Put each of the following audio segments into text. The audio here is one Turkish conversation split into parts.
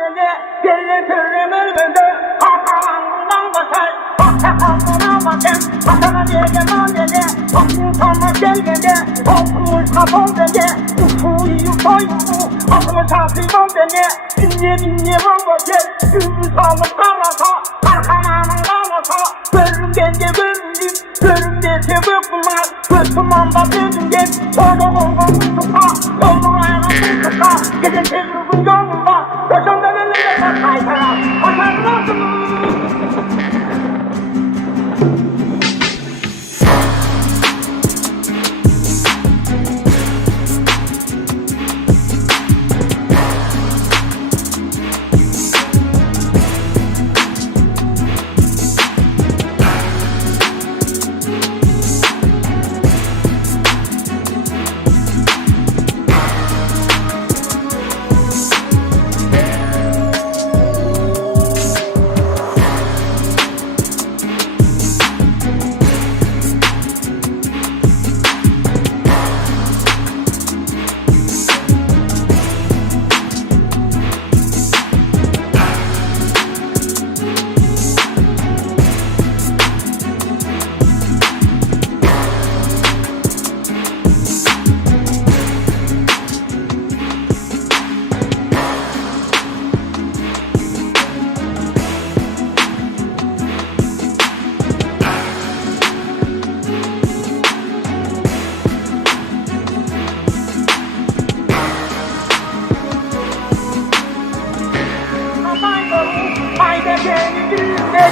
Gönlüne deli türlüm ölmüdü Arkalarından bakar Arkalarına bakar Atana diyeceğim annene Aklın sana gelmedi Altmış kapal dedi Ufuyu yutayım Atımı çarpıyım beni Binye bakar Gümrü sağlık karata Arkalarından bakar Görürüm kendi görürüm Görürüm sebep bunlar Gözüm anda dedim gel Orada tuta Yolun ayağını tuta Gece tezrübün yolunda Yaşamda belirle bak kaytara Aşağıda nasıl Haydi beni dinle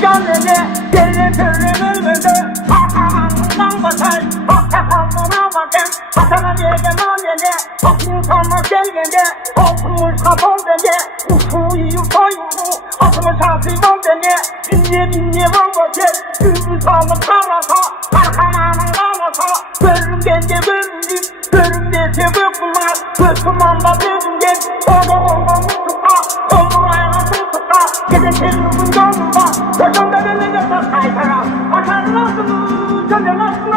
Gönlüne deli türlüm ölmüdü Arkalarından bakar Arkalarına bakar Atana diyeceğim annene Aklın sana gelmedi Altmış kapal dedi Ufuyu yutayım Atımı çarpıyım beni Binye bakar Gümrü sağlık karata Arkalarından bakar Görürüm kendi görürüm Görürüm sebep bunlar Gözüm anda dedim gel Orada tuta Yolun ayağını tuta Gece tezrübün yolunda Yaşamda belirle bak kaytara Aşağıda nasıl Gönlü nasıl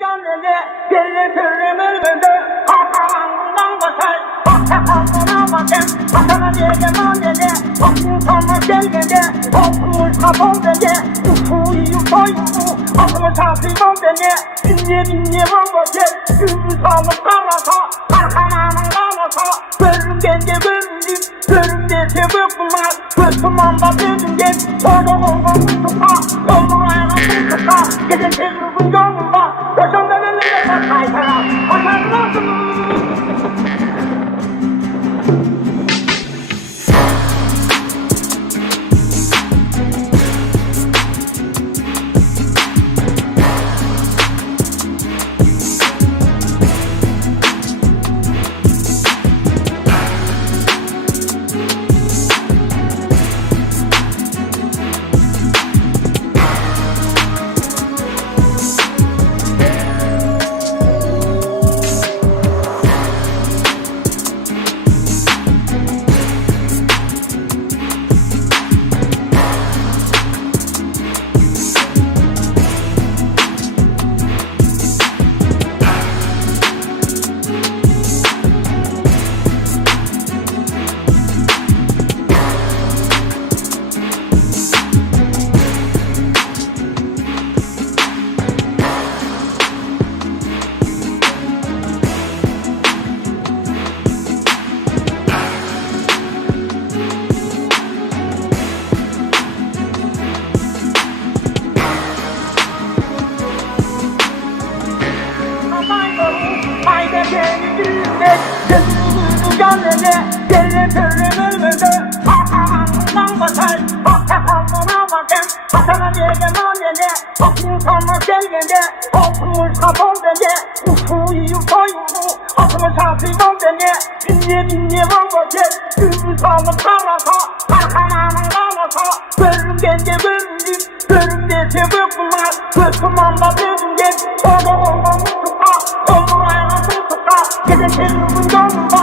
Gönlüne deli türlüm ölmüdü Arkalarından bakar Arkalarına bakar Atana diyeceğim annene Aklın sana gelmedi Altmış kapal dedi Ufuyu yutayım Atımı çarpıyım beni Binye bakar Gümrü sağlık karata Arkalarından bakar Görürüm kendi görürüm Görürüm sebep bunlar Gözüm anda dedim gel Orada tuta Yolun ayağını tuta Gece tezrübün yolunda Yaşamda belirle bak kaytara Aşağıda nasıl 얘게 만년에 인삼을 셀게네 어품을 사본데네 우수이유 소유구 어품을 사비본데네 빈예 왕거제 인삼을 팔아서 하나는 남아서 별은겐게 별은데 제법구만 그만 나대는게 오동오동 무수파 오동아야 무수파 그대 제국은 너무가